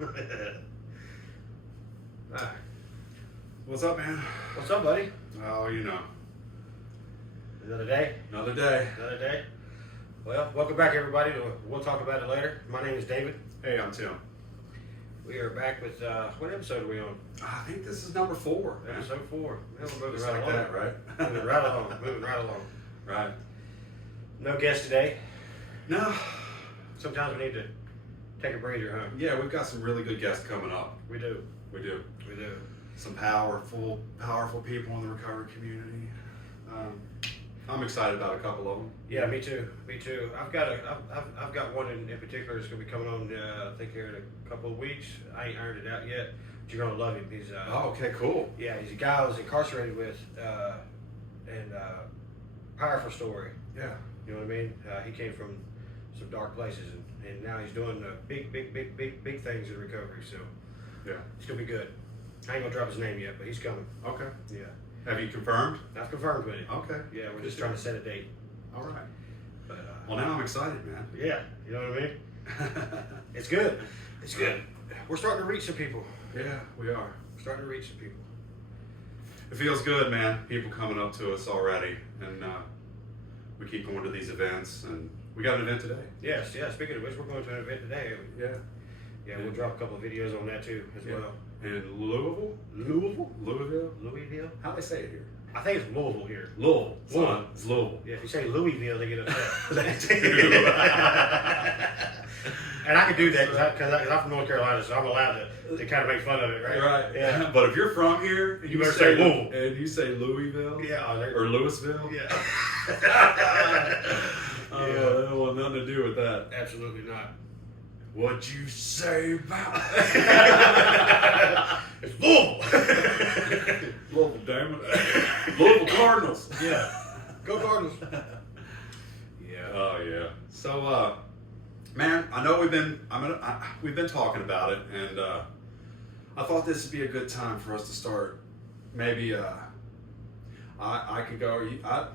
Alright. What's up, man? What's up, buddy? Oh, you know. Another day? Another day. Another day? Well, welcome back, everybody. We'll talk about it later. My name is David. Hey, I'm Tim. We are back with, what episode are we on? I think this is number 4. Man. Episode 4. Man, we're moving Just right like along. that, right? Moving right along. Moving right along. Right. No guest today. No. Sometimes we need to take a breather, huh? Yeah, we've got some really good guests coming up. We do. We do. We do. Some powerful people in the recovery community. I'm excited about a couple of them. Yeah, me too. Me too. I've got one in particular that's gonna be coming on. I think here in a couple of weeks. I ain't ironed it out yet, but you're gonna love him. He's Oh, okay, cool. yeah, he's a guy I was incarcerated with, and powerful story. Yeah. You know what I mean? He came from some dark places, and now he's doing big things in recovery. So Yeah. it's gonna be good. I ain't gonna drop his name yet, but he's coming. Okay. Yeah, Have you confirmed? I've confirmed with him. Okay. Yeah, we're just trying to set a date. All right. But Well, now I'm excited, man. yeah, you know what I mean? It's good. It's good. We're starting to reach some people. Yeah, we are. We're starting to reach some people. It feels good, man. People coming up to us already, and we keep going to these events, and we got an event today. Yes, yeah. Speaking of which, we're going to an event today. Yeah. Yeah, we'll drop a couple of videos on that too as well. In Louisville? Louisville? How they say it here? I think it's Louisville here. Louisville. Louisville. It's Louisville. Yeah, if you say Louisville, they get upset. They do. And I can do that because I'm from North Carolina, so I'm allowed to kind of make fun of it, right? Right. Yeah. But if you're from here, You better say Louisville. And you say Louisville Yeah. or Louisville, Yeah. oh, that don't want nothing to do with that. Absolutely not. What'd you say about It's Louisville. Louisville, damn it. Louisville Cardinals. Yeah. Go Cardinals. Yeah. Oh yeah. So, man, I know we've been talking about it, and I thought this would be a good time for us to start. Maybe I could go.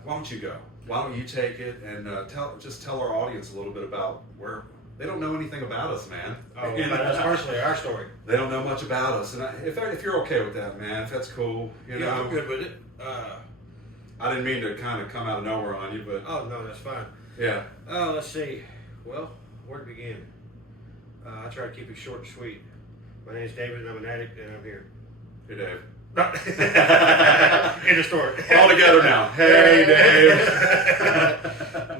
Why don't you go? Why don't you take it and tell our audience a little bit about where they don't know anything about us, man. Oh, that's partially our story. They don't know much about us, and if you're okay with that, man, if that's cool, you know. Yeah, I'm good with it. I didn't mean to kind of come out of nowhere on you, but Oh no, that's fine. yeah. Let's see. Well, where to begin? I try to keep it short and sweet. My name's David, and I'm an addict, and I'm here. Hey, Dave. In the story. All together now. Hey, Dave.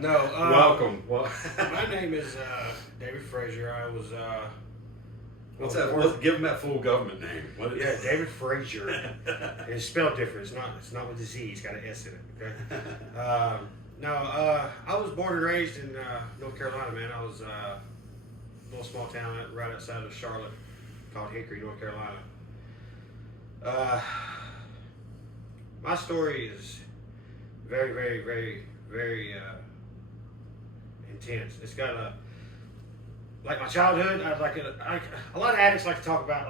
No. Welcome. My name is David Frasure. I was. What's that? Give him that full government name. What is Yeah, David Frasure. It's spelled different. It's not with a Z. It's got an S in it. Okay. I was born and raised in North Carolina, man. I was a little small town right outside of Charlotte called Hickory, North Carolina. My story is very, very, very, very intense. It's got like my childhood. A lot of addicts like to talk about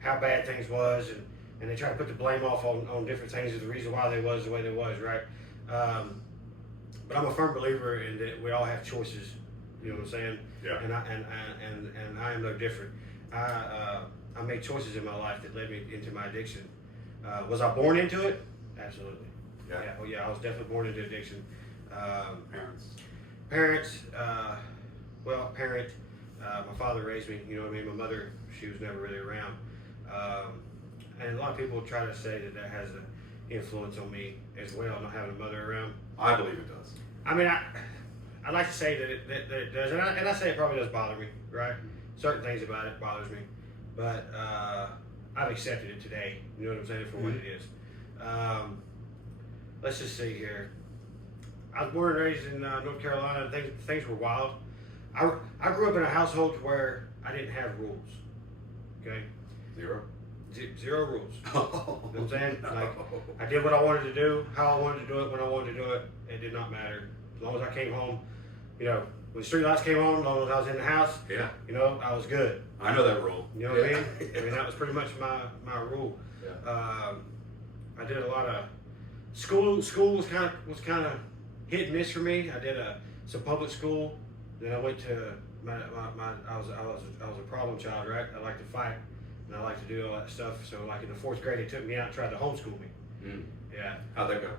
how bad things was, and they try to put the blame off on different things as the reason why they was the way they was, right? But I'm a firm believer in that we all have choices. You know what I'm saying? Yeah. And I am no different. I made choices in my life that led me into my addiction. Was I born into it? Absolutely. Yeah. Well, yeah, I was definitely born into addiction. Parents. Parent. My father raised me. You know what I mean. My mother, she was never really around. And a lot of people try to say that has an influence on me as well, not having a mother around. I believe it does. I mean, I like to say that it does, and I say it probably does bother me, right? Certain things about it bothers me, but I've accepted it today. You know what I'm saying, for what it is. Let's just see here. I was born and raised in North Carolina. Things were wild. I grew up in a household where I didn't have rules. Okay. Zero rules. You know what I'm saying? Like, I did what I wanted to do, how I wanted to do it, when I wanted to do it. It did not matter. As long as I came home, when the street lights came on, as long as I was in the house, Yeah. I was good. I know that rule. You know what I mean? I mean, that was pretty much my rule. Yeah. I did a lot of school. School was kind of hit and miss for me. I did some public school. Then I went to I was a problem child, right? I like to fight, and I like to do all that stuff. So like in the 4th grade, they took me out and tried to homeschool me. Yeah. How'd that go?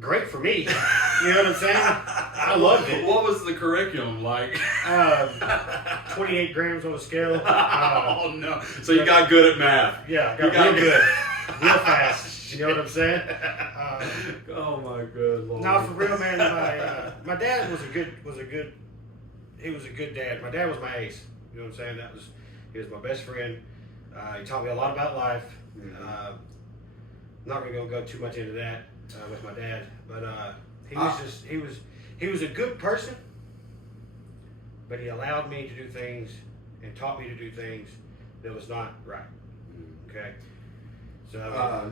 Great for me. You know what I'm saying? I loved it. What was the curriculum like? 28 grams on a scale. Oh no! So you got good at math. Yeah, got real good, real fast. You know what I'm saying? Oh my good Lord. No, for real, man. My dad was a good. He was a good dad. My dad was my ace. You know what I'm saying? He was my best friend. He taught me a lot about life. Not really gonna go too much into that with my dad, but he was a good person. But he allowed me to do things and taught me to do things that was not right. Okay. So I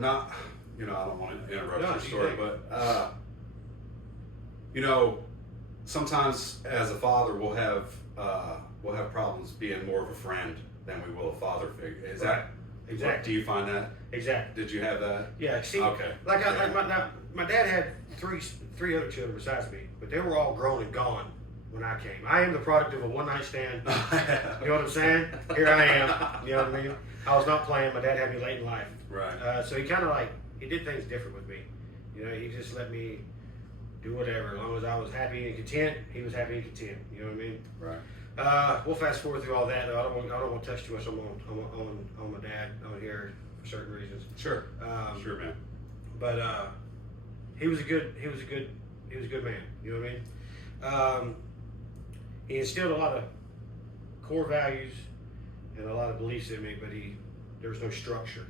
don't want to interrupt your story, but sometimes as a father we'll have problems being more of a friend than we will a father figure. Is that exactly? Do you find that? Exactly. Did you have that? Yeah. See, okay. Like my dad had three other children besides me, but they were all grown and gone when I came. I am the product of a one-night stand. You know what I'm saying? Here I am. You know what I mean? I was not playing. My dad had me late in life. Right. So he kind of he did things different with me. You know, he just let me do whatever. As long as I was happy and content, he was happy and content. You know what I mean? Right. We'll fast forward through all that. Though. I don't want to touch too much on my dad on here for certain reasons. Sure. Sure, man. But he was a good man. You know what I mean? He instilled a lot of core values and a lot of beliefs in me, but there was no structure,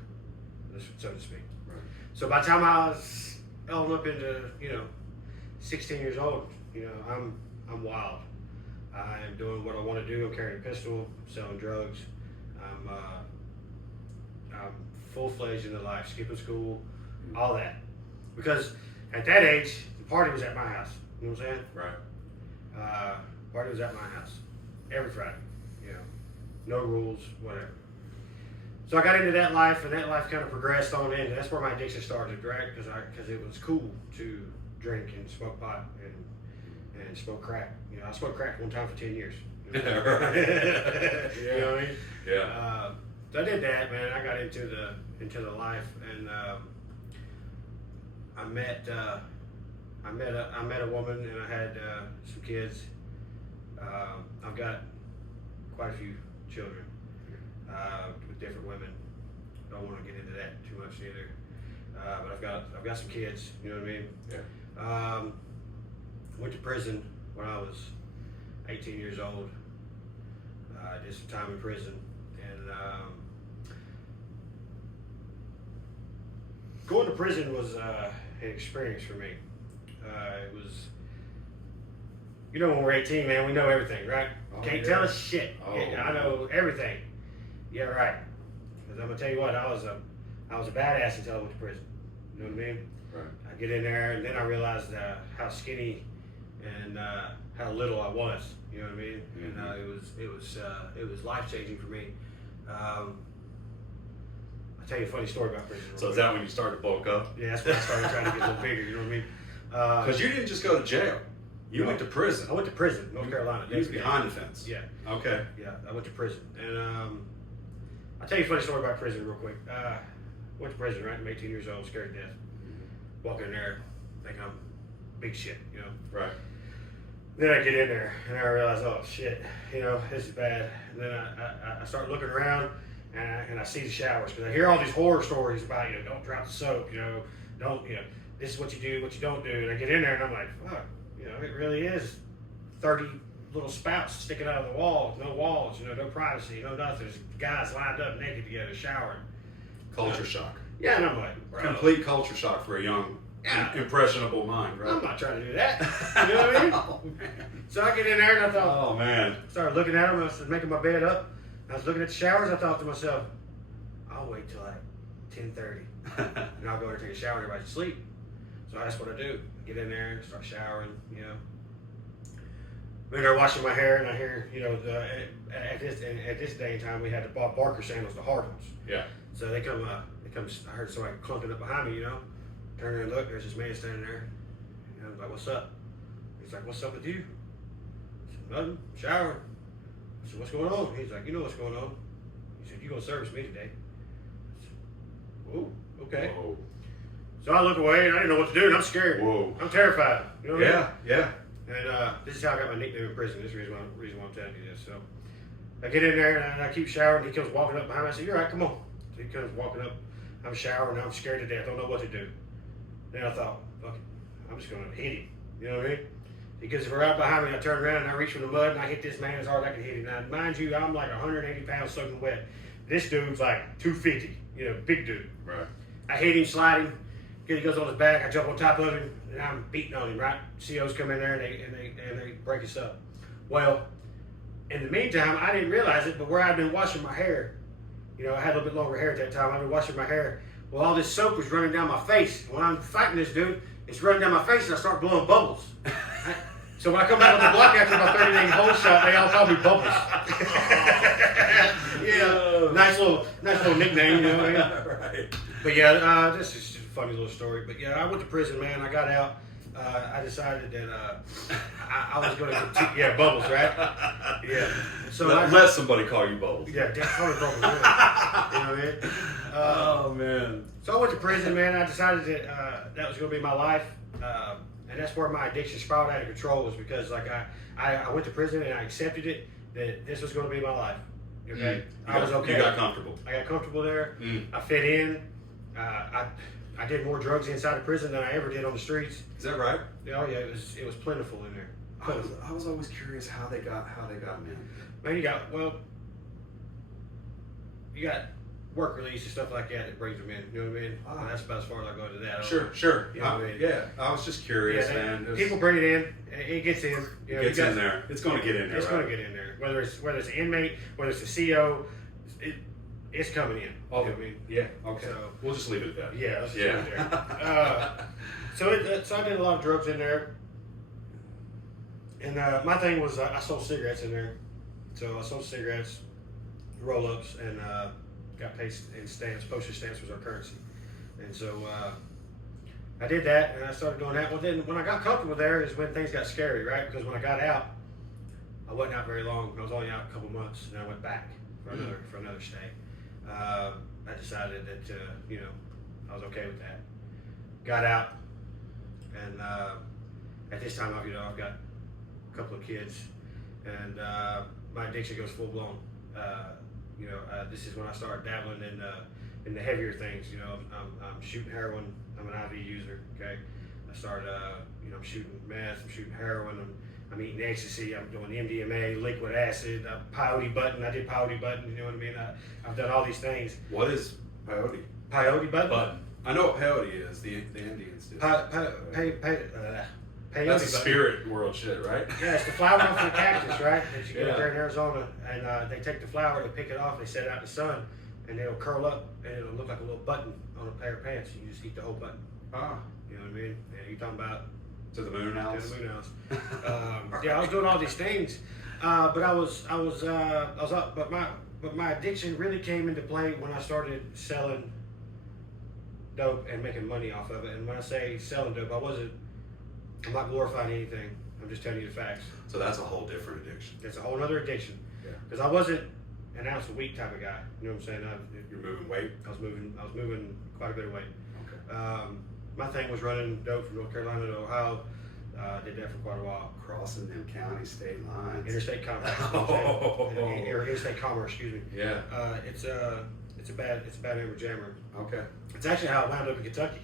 so to speak. Right. So by the time I was up into 16 years old, I'm wild. I'm doing what I want to do. I'm carrying a pistol, selling drugs. I'm full-fledged into life, skipping school, all that. Because at that age, the party was at my house. You know what I'm saying? Right. Party was at my house every Friday. No rules, whatever. So I got into that life, and that life kind of progressed on in. That's where my addiction started, right? Because it was cool to drink and smoke pot and smoke crack. I smoked crack one time for 10 years. You know what I mean? Yeah. So I did that, man. I got into the life, and I met a woman, and I had some kids. I've got quite a few children with different women. Don't want to get into that too much either. But I've got some kids. You know what I mean? Yeah. Went to prison when I was 18 years old. I did some time in prison, and going to prison was an experience for me. It was, when we're 18, man, we know everything, right? Can't tell us shit. Oh. I know everything. Yeah, right. Because I'm gonna tell you what, I was a badass until I went to prison. You know what I mean? Right. I get in there, and then I realized how skinny and how little I was. You know what I mean? Mm-hmm. And it was life changing for me. I'll tell you a funny story about prison. So is that when you started to bulk up? Yeah, that's when I started trying to get a little bigger. You know what I mean? Because you didn't just go to jail. You went to prison. I went to prison, North Carolina. You was behind the fence. Yeah. Okay. Yeah, I went to prison. And I'll tell you a funny story about prison real quick. Went to prison, right? I'm 18 years old, scared to death. Walk in there, think I'm big shit, Right. Then I get in there, and I realize, oh shit, this is bad. And then I start looking around, and I see the showers, because I hear all these horror stories about, don't drop the soap, don't, this is what you do, what you don't do. And I get in there, and I'm like, fuck, it really is 30 little spouts sticking out of the walls, no walls, no privacy, no nothing. There's guys lined up naked together showering. Culture shock. Yeah, and I'm like, bro. Complete culture shock for a young, impressionable mind, right? I'm not trying to do that. You know what I mean? Oh, man. So I get in there, and I thought, oh, man. Started looking at them. I was making my bed up. I was looking at the showers. I thought to myself, I'll wait till like 10:30, and I'll go there and take a shower and everybody sleep. So that's what I do. Get in there and start showering, Then they're washing my hair, and I hear, at this day and time, we had the Bob Barker sandals, the hard ones. Yeah. So they come, I heard somebody clunking up behind me, Turn around and look, there's this man standing there. And I was like, what's up? He's like, what's up with you? I said, nothing, showering. I said, what's going on? He's like, you know what's going on. He said, you gonna service me today. I said, whoa, okay. Whoa. So I look away and I didn't know what to do and I'm scared. Whoa. I'm terrified. You know what I mean? Yeah. And this is how I got my nickname in prison. This is the reason why I'm telling you this. So I get in there and I keep showering. He comes walking up behind me. I said, you're right, come on. So he comes walking up. I'm showering. I'm scared to death. Don't know what to do. Then I thought, fuck it. I'm just going to hit him. You know what I mean? He gets right behind me. I turn around and I reach for the mud and I hit this man as hard as I can hit him. Now, mind you, I'm like 180 pounds soaking wet. This dude's like 250. You know, big dude. Right. I hit him, slide him. He goes on his back. I jump on top of him, and I'm beating on him. Right? COs come in there and they break us up. Well, in the meantime, I didn't realize it, but where I'd been washing my hair, you know, I had a little bit longer hair at that time. I'd been washing my hair. Well, all this soap was running down my face. When I'm fighting this dude, it's running down my face, and I start blowing bubbles. So when I come back on the block after my 30-day hole shot, they all call me Bubbles. Yeah, nice little nickname, you know what I mean? Right. But yeah, this is just a funny little story. But yeah, I went to prison, man. I got out. I decided that I was going to continue. Yeah, Bubbles, right? Yeah. So let somebody call you Bubbles. Yeah, definitely Bubbles. Yeah. You know what I mean? Oh man. So I went to prison, man. I decided that that was going to be my life, and that's where my addiction spiraled out of control. Was because like I went to prison and I accepted it that this was going to be my life. Okay, I was okay. You got comfortable. I got comfortable there. I fit in. I did more drugs inside of prison than I ever did on the streets. Is that right? Oh yeah, it was plentiful in there. Plentiful. I was always curious how they got them in. Man, you got work release and stuff like that brings them in. You know what I mean? And that's about as far as I go to that. Sure. You know what I mean? Yeah, I was just curious, man. People bring it in. It gets in. You know, it gets in there. It's going to get in there. It's going to get in there. Whether it's an inmate, whether it's a CO, it's coming in. Oh, you know what I mean? Yeah. Okay. So, we'll just leave it at that. Yeah. Let's just leave it there. So I did a lot of drugs in there, and my thing was I sold cigarettes in there. So I sold cigarettes, roll-ups, and got paid in stamps. Postage stamps was our currency, and so I did that, and I started doing that. Well, then when I got comfortable there is when things got scary, right? Because when I got out, I wasn't out very long. I was only out a couple months, and I went back for another stay. I decided that I was okay with that. Got out, and at this time I've got a couple of kids, and my addiction goes full blown. This is when I started dabbling in the heavier things. You know, I'm shooting heroin. I'm an IV user. Okay, I started. I'm shooting meth. I'm shooting heroin. I'm eating ecstasy. I'm doing MDMA, liquid acid, peyote button. I did peyote button. You know what I mean? I've done all these things. What is peyote? Peyote button. I know what peyote is. The Indians do. Peyote That's button. Spirit world shit, right? Yeah, it's the flower off the cactus, right? That you get up there in Arizona, and they take the flower, they pick it off, they set it out in the sun, and it'll curl up, and it'll look like a little button on a pair of pants. You just eat the whole button. Ah. You know what I mean? And you're talking about to the moon house. To the moon house. Yeah, I was doing all these things, but I was up. But my addiction really came into play when I started selling dope and making money off of it. And when I say selling dope, I'm not glorifying anything. I'm just telling you the facts. So that's a whole different addiction. It's a whole other addiction. Yeah. Because I wasn't an ounce a week type of guy. You know what I'm saying? You're moving weight. I was moving quite a bit of weight. Okay. My thing was running dope from North Carolina to Ohio. Did that for quite a while. Crossing them county state lines. Interstate commerce. Or interstate commerce, excuse me. Yeah. It's a bad hammer jammer. Okay. It's actually how I wound up in Kentucky.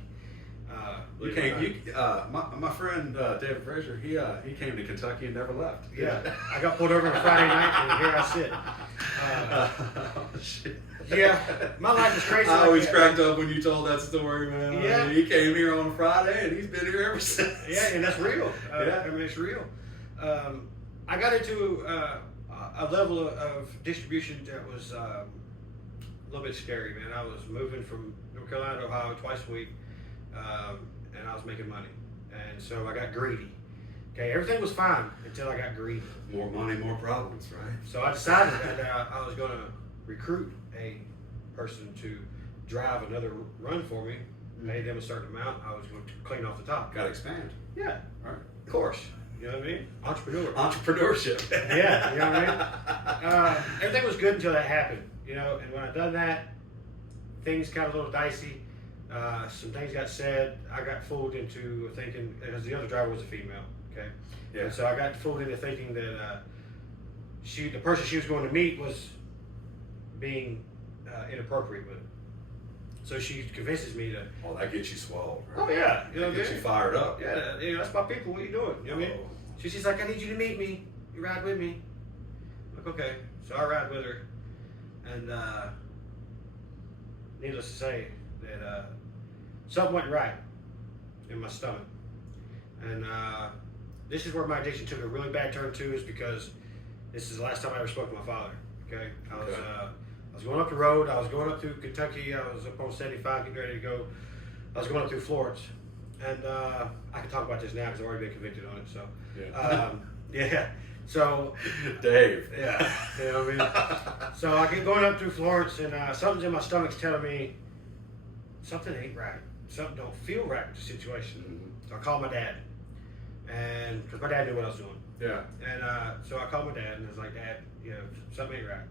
My friend David Frasure, he came to Kentucky and never left. Yeah. I got pulled over on a Friday night and here I sit. Shit. Yeah, my life is crazy. I always cracked up when you told that story, man. Yeah. I mean, he came here on a Friday and he's been here ever since. Yeah, and that's real. Yeah. I mean, it's real. I got into a level of distribution that was a little bit scary, man. I was moving from North Carolina to Ohio twice a week, and I was making money. And so I got greedy. Okay, everything was fine until I got greedy. More money, more problems, right? So I decided that I was going to recruit a person to drive another run for me, pay them a certain amount. I was going to clean off the top. Got to expand. Yeah, All right. of course. You know what I mean? Entrepreneur. Entrepreneurship. Yeah, you know what I mean? Everything was good until that happened, you know, and when I done that, things got a little dicey. Some things got said. I got fooled into thinking, because the other driver was a female, okay? Yeah. And so I got fooled into thinking that the person she was going to meet was being inappropriate with her. So she convinces me to. Oh, that gets you swallowed, right? Oh yeah, you know That what I gets mean? you fired up. Yeah, you know, that's my people. What are you doing? You know what I mean? Oh. She's like, I need you to meet me. You ride with me. I'm like, okay. So I ride with her, and needless to say that something went right in my stomach, and this is where my addiction took a really bad turn too. Is because this is the last time I ever spoke to my father. Okay, I was going up the road. I was going up through Kentucky. I was up on 75, getting ready to go. I was going up through Florence, and I can talk about this now because I've already been convicted on it. So, yeah. So, Dave. Yeah, you know what I mean. So I get going up through Florence, and something's in my stomach's telling me something ain't right. Something don't feel right with the situation. Mm-hmm. So I called my dad, and because my dad knew what I was doing. Yeah. And so I called my dad, and I was like, Dad, you know, something ain't right.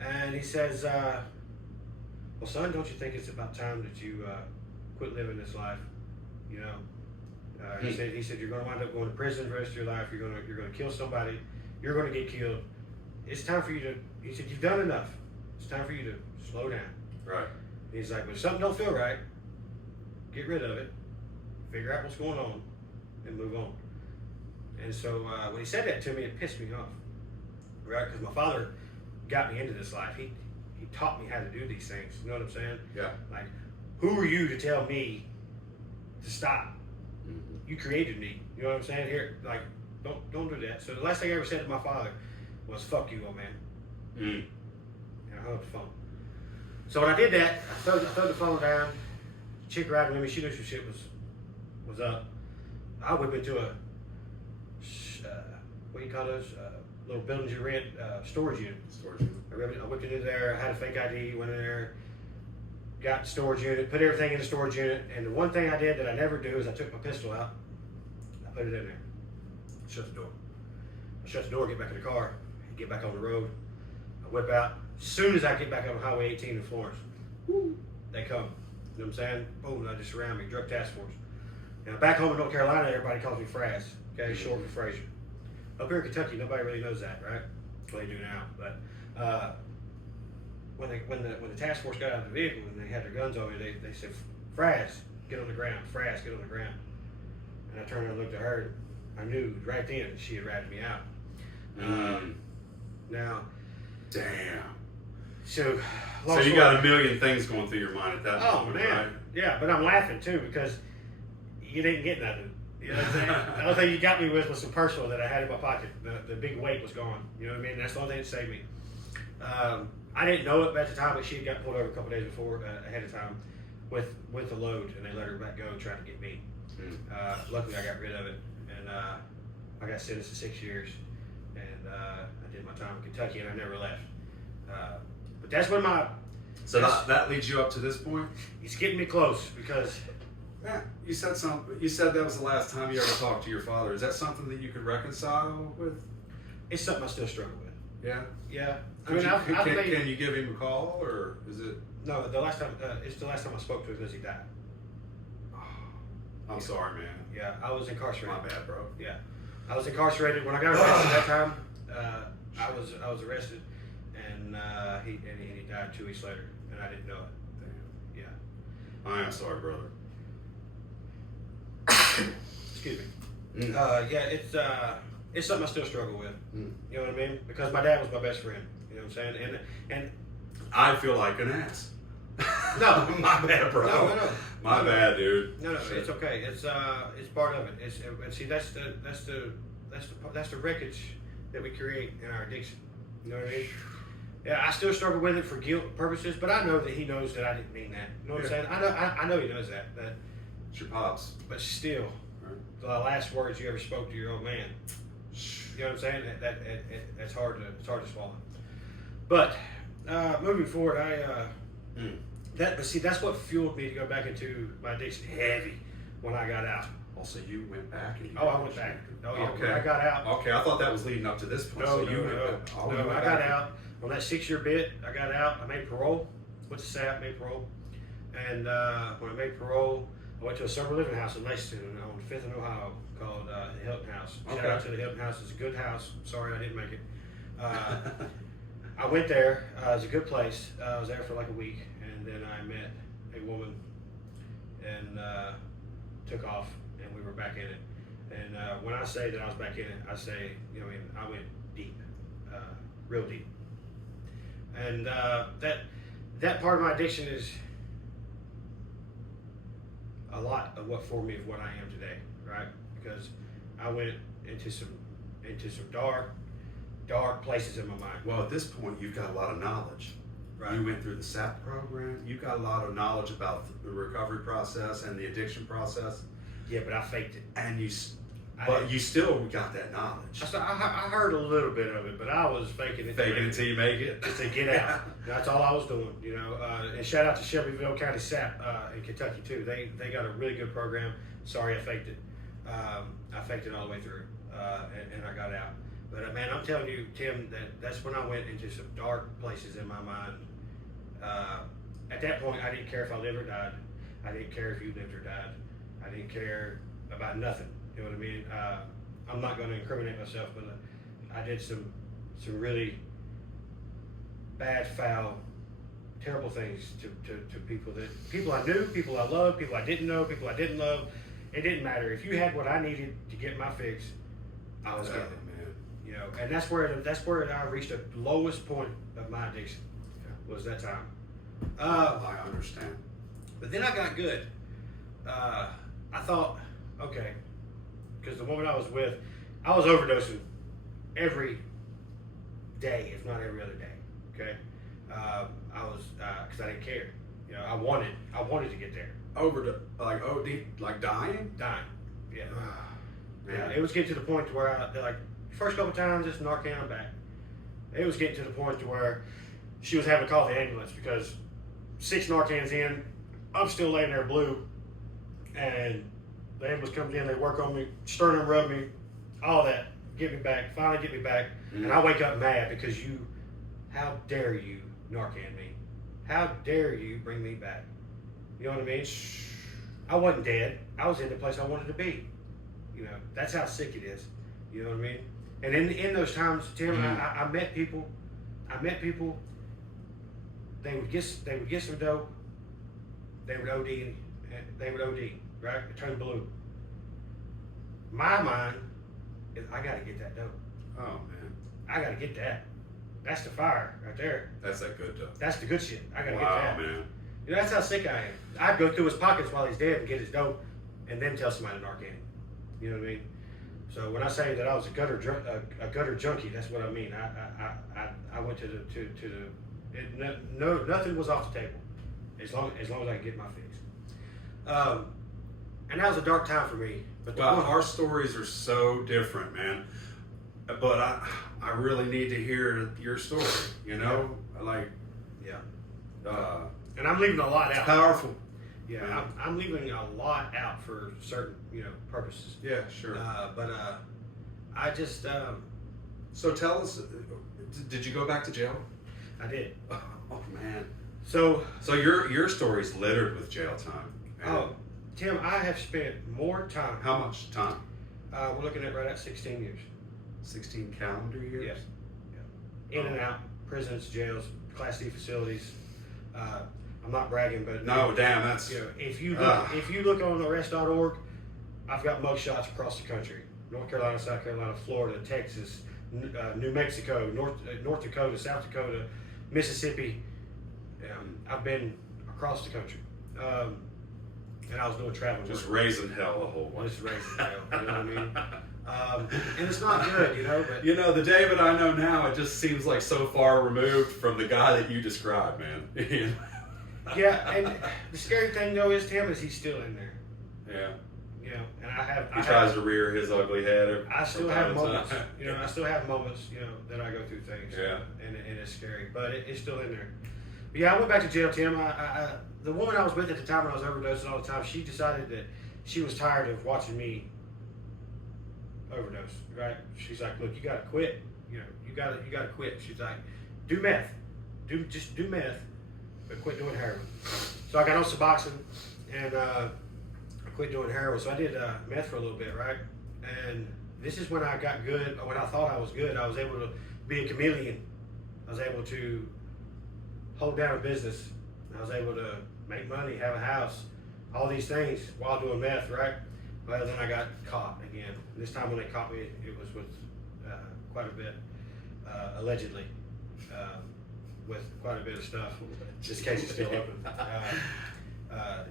And he says, well, son, don't you think it's about time that you quit living this life? You know, he said you're going to wind up going to prison for the rest of your life. You're going to kill somebody. You're going to get killed. It's time for you to. He said you've done enough. It's time for you to slow down. Right. He's like, but if something don't feel right, get rid of it. Figure out what's going on, and move on. And so when he said that to me, it pissed me off, right? Because my father got me into this life. He taught me how to do these things. You know what I'm saying? Yeah. Like, who are you to tell me to stop? Mm-hmm. You created me. You know what I'm saying? Here, like, don't do that. So the last thing I ever said to my father was, "Fuck you, old man." Mm. And I hung up the phone. So when I did that, I threw the phone down. Chick riding with me, she knew some shit was up. I whipped into a what do you call those little buildings you rent, storage unit. Storage unit. I whipped into there. I had a fake ID. Went in there, got the storage unit, put everything in the storage unit. And the one thing I did that I never do is I took my pistol out. I put it in there. Shut the door. I shut the door. Get back in the car. Get back on the road. I whip out. As soon as I get back on Highway 18 in Florence, they come. You know what I'm saying? Boom, they just surround me. Drug task force. Now back home in North Carolina, everybody calls me Fraz. Okay, short for Frasure. Up here in Kentucky, nobody really knows that, right? Well, they do now. But when the task force got out of the vehicle and they had their guns on me, they said, "Fraz, get on the ground. Fraz, get on the ground." And I turned and looked at her. I knew right then that she had ratted me out. Now, damn. So you got a million things going through your mind at that moment, man, right? yeah. But I'm laughing too because you didn't get nothing. You know what I'm saying? The only thing you got me with was some personal that I had in my pocket. The big weight was gone. You know what I mean? That's the only thing that saved me. I didn't know it at the time, but she had got pulled over a couple days before, ahead of time, with the load, and they let her back go trying to get me. Luckily, I got rid of it, and I got sentenced to 6 years, and I did my time in Kentucky, and I never left. But that's when So that leads you up to this point? It's getting me close because. Yeah, you said something. You said that was the last time you ever talked to your father. Is that something that you could reconcile with? It's something I still struggle with. Yeah. Yeah. Can you give him a call, or is it? No, the last time it's the last time I spoke to him because he died. I'm sorry, man. Yeah, I was incarcerated. My bad, bro. Yeah, I was incarcerated when I got arrested that time. I was arrested, and he died 2 weeks later, and I didn't know it. Damn. Yeah. I am sorry, brother. Excuse me. Yeah, it's something I still struggle with. You know what I mean? Because my dad was my best friend. You know what I'm saying? And I feel like an ass. No, my bad, bro. No. My bad, dude. No, it's okay. It's part of it. And see, that's the wreckage that we create in our addiction. You know what I mean? Yeah, I still struggle with it for guilt purposes, but I know that he knows that I didn't mean that. You know what I'm saying? I know he knows that. It's your pops. But still, the last words you ever spoke to your old man. You know what I'm saying? That's hard to swallow. But moving forward, but see, that's what fueled me to go back into my addiction heavy when I got out. Also, you went back. And I went back. Oh yeah, okay. when I got out. Okay, I thought that was leading up to this point. No, so you went back. no, I got out on that 6-year bit. I got out. I made parole. Went to SAP, made parole, and when I made parole, I went to a sober living house in Lexington on 5th and Ohio called the Hilton House. Shout out to the Hilton House. It's a good house. Sorry I didn't make it. I went there. It was a good place. I was there for like a week, and then I met a woman and took off, and we were back in it. And when I say that I was back in it, I say, I went deep, real deep. And that part of my addiction is a lot of what formed me of what I am today, right? Because I went into some dark places in my mind. Well, at this point, you've got a lot of knowledge. Right. You went through the SAP program. You got a lot of knowledge about the recovery process and the addiction process. Yeah, but I faked it. And you still got that knowledge. I heard a little bit of it, but I was faking it. Faking it until you make it. Just to get out. That's all I was doing, And shout out to Shelbyville County SAP in Kentucky too. They got a really good program. Sorry, I faked it. I faked it all the way through, and I got out. But man, I'm telling you, Tim, that's when I went into some dark places in my mind. At that point, I didn't care if I lived or died. I didn't care if you lived or died. I didn't care about nothing. You know what I mean? I'm not going to incriminate myself, but I did some really bad, foul, terrible things to people I knew, people I loved, people I didn't know, people I didn't love. It didn't matter. If you had what I needed to get my fix, I was getting it. And that's where I reached the lowest point of my addiction. Was that time. I understand. But then I got good. I thought, okay, because the woman I was with, I was overdosing every day, if not every other day. Okay, I was because I didn't care. I wanted to get there. Overdose, like OD, like dying. Dying. Yeah. Yeah. It was getting to the point to where first couple times, just Narcan, I'm back. It was getting to the point to where she was having to call the ambulance because 6 Narcans in, I'm still laying there blue, and the ambulance comes in, they work on me, sternum rub me, all that, get me back, finally get me back, and I wake up mad because how dare you Narcan me? How dare you bring me back? You know what I mean? I wasn't dead. I was in the place I wanted to be. That's how sick it is. You know what I mean? And in those times, Tim, I met people. They would get some dope. They would OD, right? It turned blue. My mind is, I gotta get that dope. Oh man, I gotta get that. That's the fire right there. That's that good dope. That's the good shit. I gotta get that. Wow, man. That's how sick I am. I'd go through his pockets while he's dead and get his dope, and then tell somebody to Narcan. You know what I mean? So when I say that I was a gutter junkie, that's what I mean. I went to nothing was off the table, as long as I could get my fix. And that was a dark time for me. But our stories are so different, man. But I really need to hear your story. Yeah. And I'm leaving a lot out. Powerful. Yeah, I'm leaving a lot out for certain, purposes. Yeah, sure. But I just. So tell us, did you go back to jail? I did. Oh man. So your story's littered with jail time. Tim, I have spent more time. How much time? We're looking at right at 16 years. 16 calendar years. Yes. Yeah. In and out, prisons, jails, Class C facilities. I'm not bragging, but that's if you look on arrest.org, I've got mugshots across the country: North Carolina, South Carolina, Florida, Texas, New Mexico, North Dakota, South Dakota, Mississippi. I've been across the country, and I was doing travel. Just raising hell a whole bunch. Just raising hell. You know what I mean? And it's not good, But the David I know now, it just seems like so far removed from the guy that you described, man. Yeah, and the scary thing though is Tim is he's still in there. Yeah. And I tries to rear his ugly head. I still have moments. I still have moments. That I go through things. Yeah. And it's scary, but it's still in there. But yeah, I went back to jail, Tim. The woman I was with at the time when I was overdosing all the time, she decided that she was tired of watching me overdose, right? She's like, look, you gotta quit. You know, you gotta quit. She's like, do meth. Just do meth, but quit doing heroin. So I got on Suboxone and I quit doing heroin. So I did meth for a little bit, right? And this is when I got good. When I thought I was good, I was able to be a chameleon. I was able to hold down a business. I was able to make money, have a house, all these things while doing meth, right? Well, then I got caught again. This time when they caught me, it was with quite a bit, allegedly, with quite a bit of stuff. This case is still open.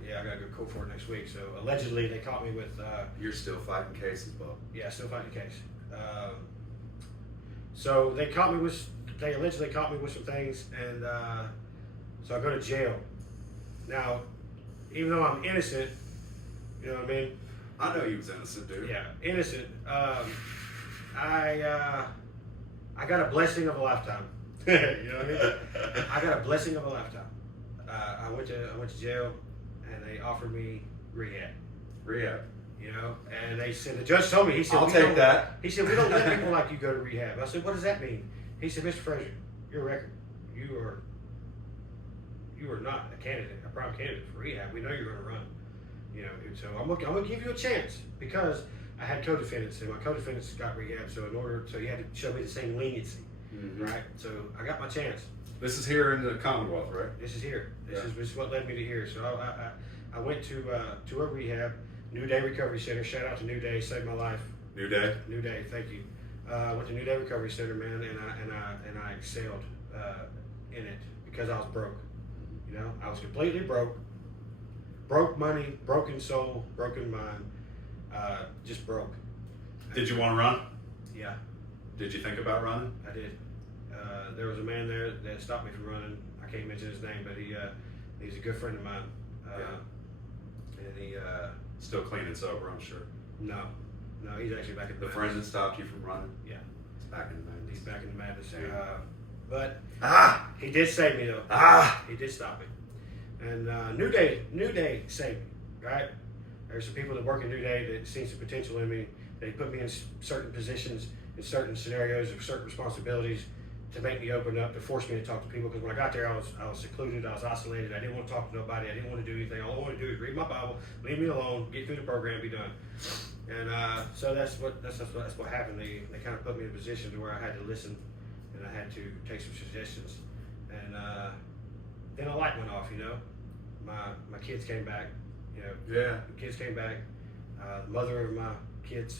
Yeah, I got to go to court for it next week. So allegedly they caught me with. You're still fighting cases, Bob. Yeah, still fighting the case. So they caught me with. They allegedly caught me with some things, and so I go to jail. Now, even though I'm innocent, you know what I mean? I know you was innocent, dude. Yeah, innocent. I got a blessing of a lifetime. You know what I mean? I got a blessing of a lifetime. I went to jail, and they offered me rehab. Rehab. You know, and they said the judge told me. He said, I'll take that. He said, we don't let people like you go to rehab. I said, what does that mean? He said, Mr. Frasure, your record, you are not a candidate, a prime candidate for rehab. We know you're going to run. You know, and so I'm gonna give you a chance because I had co-defendants and my co-defendants got rehab. So you had to show me the same leniency, right? So I got my chance. This is here in the Commonwealth, right? This is here. This is what led me to here. So I went to a rehab, New Day Recovery Center. Shout out to New Day, saved my life. New Day. New Day, thank you. I went to New Day Recovery Center, man, and I excelled in it because I was broke. You know, I was completely broke. Broke money, broken soul, broken mind, just broke. Did you want to run? Yeah. Did you think about running? I did. There was a man there that stopped me from running. I can't mention his name, but he's a good friend of mine. And he still clean and sober, I'm sure. No, he's actually back in the friend that stopped you from running. Yeah, he's back in the madness. He's back in the madness. Yeah. But he did save me though. He did stop me. And New Day saved me, right? There's some people that work in New Day that see some potential in me. They put me in certain positions, in certain scenarios, of certain responsibilities to make me open up, to force me to talk to people. Because when I got there, I was secluded, I was isolated. I didn't want to talk to nobody. I didn't want to do anything. All I wanted to do is read my Bible, leave me alone, get through the program, be done. And so that's what happened. They kind of put me in a position to where I had to listen, and I had to take some suggestions. And then a light went off, you know. My kids came back, you know. Yeah. The kids came back. The mother of my kids,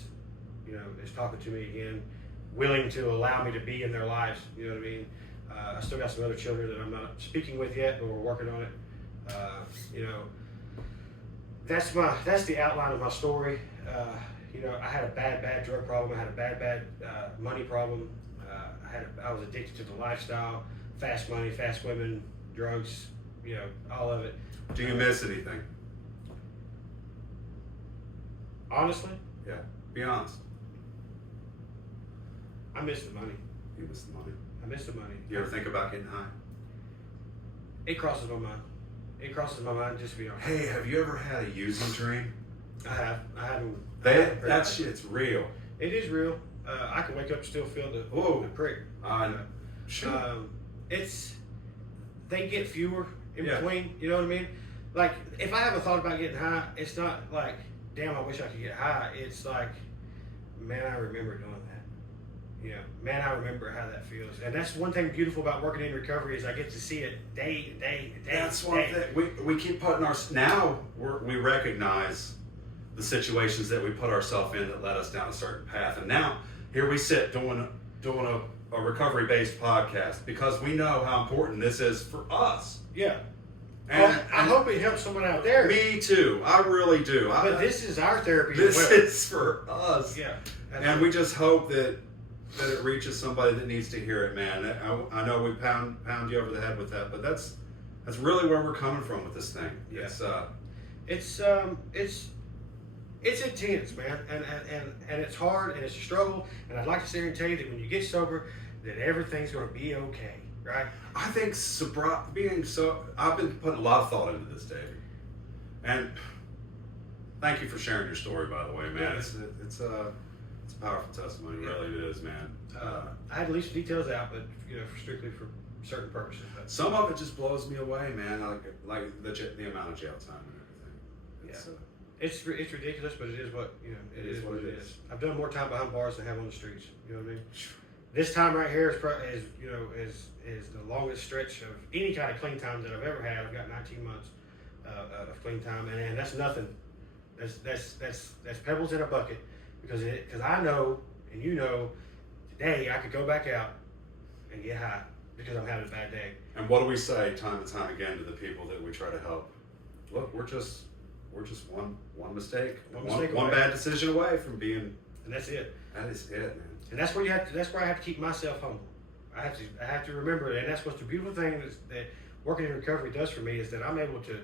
you know, is talking to me again, willing to allow me to be in their lives. You know what I mean? I still got some other children that I'm not speaking with yet, but we're working on it. You know, that's the outline of my story. You know, I had a bad drug problem. I had a bad money problem. I was addicted to the lifestyle, fast money, fast women, drugs. You know, all of it. Do you miss anything? Honestly? Yeah. Be honest. I miss the money. You miss the money. I miss the money. You ever think about getting high? It crosses my mind. It crosses my mind, just to be honest. Hey, have you ever had a using dream? I have. I haven't. That shit's real. It is real. I can wake up and still feel the prick. Sure. They get fewer in between. You know what I mean? Like, if I have a thought about getting high, it's not like, damn, I wish I could get high. It's like, man, I remember doing that. You know, man, I remember how that feels. And that's one thing beautiful about working in recovery is I get to see it day and day and day. That's one thing. We keep putting we recognize the situations that we put ourselves in that led us down a certain path. And now here we sit doing a recovery-based podcast because we know how important this is for us. Yeah. And I hope it helps someone out there. Me too. I really do. But this is our therapy as well. This is for us. Yeah. And we just hope that it reaches somebody that needs to hear it, man. I know we pound you over the head with that, but that's really where we're coming from with this thing. Yeah. It's intense, man, and it's hard and it's a struggle. And I'd like to sit here and tell you that when you get sober, that everything's going to be okay, right? I think I've been putting a lot of thought into this, David, and Thank you for sharing your story, by the way, man. It's a powerful testimony. It really is, man. I had to leave some details out, but strictly for certain purposes. But some of it just blows me away, man. Like the amount of jail time and everything. It's ridiculous, but it is what it is what it is. I've done more time behind bars than I have on the streets. You know what I mean? This time right here is the longest stretch of any kind of clean time that I've ever had. I've got 19 months of clean time, and that's nothing. That's pebbles in a bucket, because I know and today I could go back out and get high because I'm having a bad day. And what do we say time and time again to the people that we try to help? Look, we're just one mistake, one bad decision away from being. And that's it. That is it, man. And that's where I have to keep myself humble. I have to remember it, and that's what's the beautiful thing that working in recovery does for me, is that I'm able to.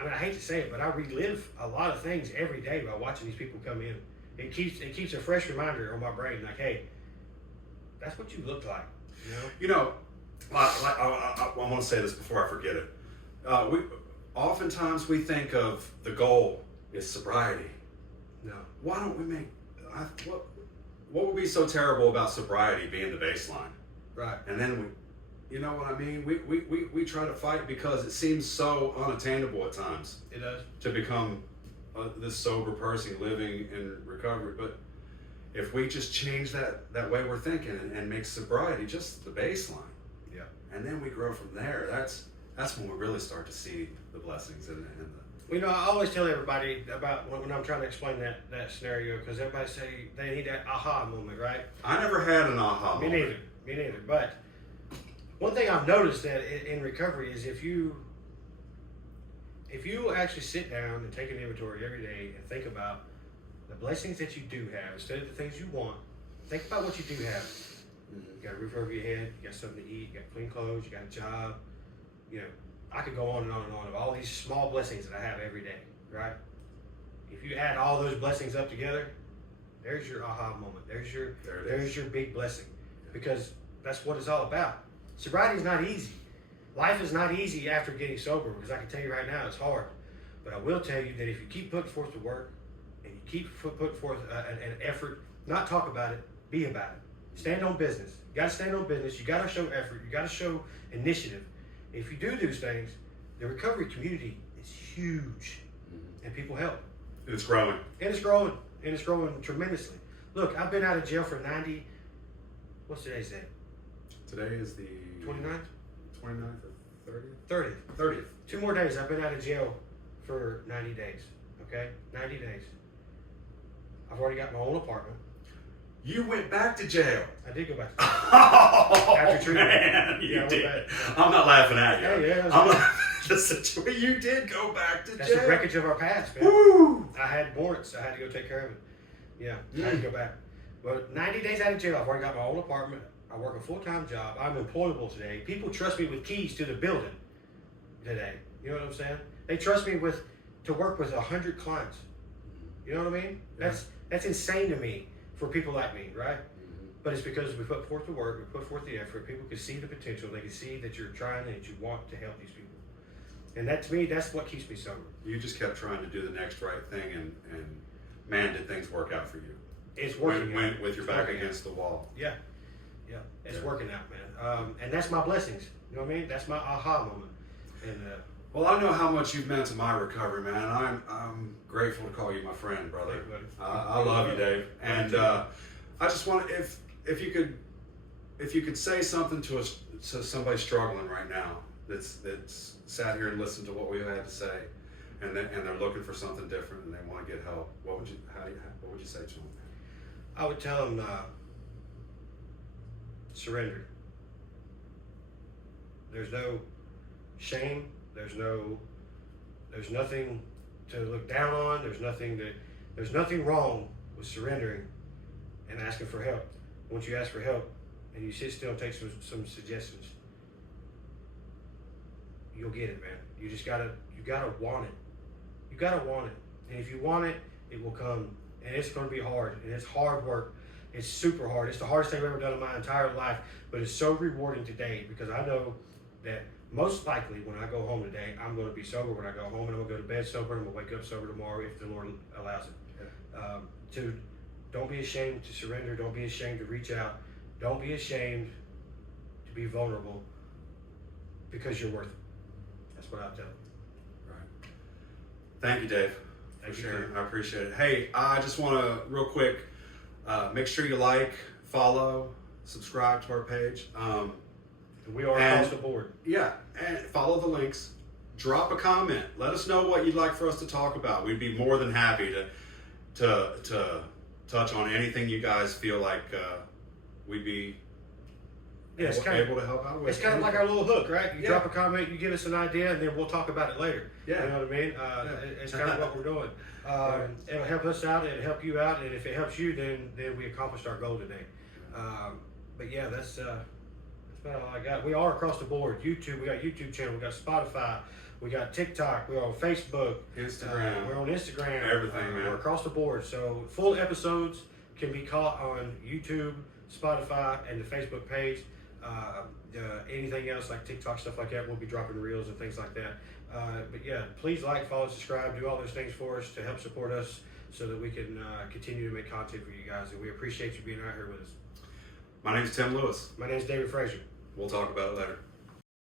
I mean, I hate to say it, but I relive a lot of things every day by watching these people come in. It keeps a fresh reminder on my brain, like, hey, that's what you look like. I want to say this before I forget it. Oftentimes we think of the goal is sobriety. No. Why don't we make what would be so terrible about sobriety being the baseline? Right. And then you know what I mean? We try to fight because it seems so unattainable at times. It does. To become this sober person living in recovery. But if we just change that way we're thinking and make sobriety just the baseline. Yeah. And then we grow from there. That's when we really start to see the blessings and the. I always tell everybody about when I'm trying to explain that scenario, because everybody say they need that aha moment, right? I never had an aha moment. Me neither. But one thing I've noticed that in recovery is if you actually sit down and take an inventory every day and think about the blessings that you do have instead of the things you want, think about what you do have. You got a roof over your head, you got something to eat, you got clean clothes, you got a job. I could go on and on and on of all these small blessings that I have every day, right? If you add all those blessings up together, there's your aha moment. There's your big blessing, because that's what it's all about. Sobriety is not easy. Life is not easy after getting sober, because I can tell you right now it's hard. But I will tell you that if you keep putting forth the work and you keep putting forth an effort, not talk about it, be about it. Stand on business. You got to stand on business. You got to show effort. You got to show initiative. If you do those things, the recovery community is huge, and people help. It's growing. And it's growing tremendously. Look, I've been out of jail for 90. What's today's date? Today is the 29th? 29th or 30th? 30th. 2 more days. I've been out of jail for 90 days. Okay? 90 days. I've already got my own apartment. You went back to jail. I did go back to jail. After treatment. Man, you did. I'm not laughing at you. Hey, yeah, I'm laughing at the situation. You did go back to jail. That's the wreckage of our past, man. Woo! I had warrants. I had to go take care of it. Yeah, I had to go back. But 90 days out of jail, I've already got my own apartment. I work a full-time job. I'm employable today. People trust me with keys to the building today. You know what I'm saying? They trust me to work with 100 clients. You know what I mean? Yeah. That's insane to me for people like me, right? But it's because we put forth the work, we put forth the effort. People can see the potential. They can see that you're trying and that you want to help these people. And that, to me, that's what keeps me sober. You just kept trying to do the next right thing, and man, did things work out for you. It's working out. With your back against the wall. Yeah. It's working out, man. And that's my blessings. You know what I mean? That's my aha moment. And well, I know how much you've meant to my recovery, man. I'm grateful to call you my friend, brother. I love you, Dave. And I just want if you could say something to somebody struggling right now that's sat here and listened to what we had to say, and they're looking for something different and they want to get help. What would you say to them? I would tell them surrender. There's no shame. There's nothing to look down on. There's nothing wrong with surrendering and asking for help. Once you ask for help and you sit still and take some suggestions, you'll get it, man. You gotta want it. You gotta want it. And if you want it, it will come. And it's gonna be hard. And it's hard work. It's super hard. It's the hardest thing I've ever done in my entire life. But it's so rewarding today because I know that most likely when I go home today, I'm going to be sober when I go home, and I'm going to go to bed sober, and I'm going to wake up sober tomorrow if the Lord allows it. Yeah. Don't be ashamed to surrender. Don't be ashamed to reach out. Don't be ashamed to be vulnerable, because you're worth it. That's what I tell them. Right. Thank you, Dave, Thank for you, sharing. Dave. I appreciate it. Hey, I just want to real quick make sure you like, follow, subscribe to our page. We are across the board. Yeah, and follow the links. Drop a comment. Let us know what you'd like for us to talk about. We'd be more than happy to touch on anything you guys feel like we'd be able to help out with. It's kind of like our little hook, right? You drop a comment, you give us an idea, and then we'll talk about it later. Yeah. You know what I mean? It's kind of what we're doing. It'll help us out, it'll help you out, and if it helps you, then we accomplished our goal today. But yeah, that's about all I got. We are across the board. YouTube, we got YouTube channel, we got Spotify, we got TikTok, we're on Facebook, Instagram, we're on Instagram, everything, man. We're across the board. So full episodes can be caught on YouTube, Spotify, and the Facebook page. Anything else like TikTok, stuff like that, we'll be dropping reels and things like that. But yeah, please like, follow, subscribe, do all those things for us to help support us so that we can continue to make content for you guys. And we appreciate you being out here with us. My name's Tim Lewis. My name's David Frasure. We'll talk about it later.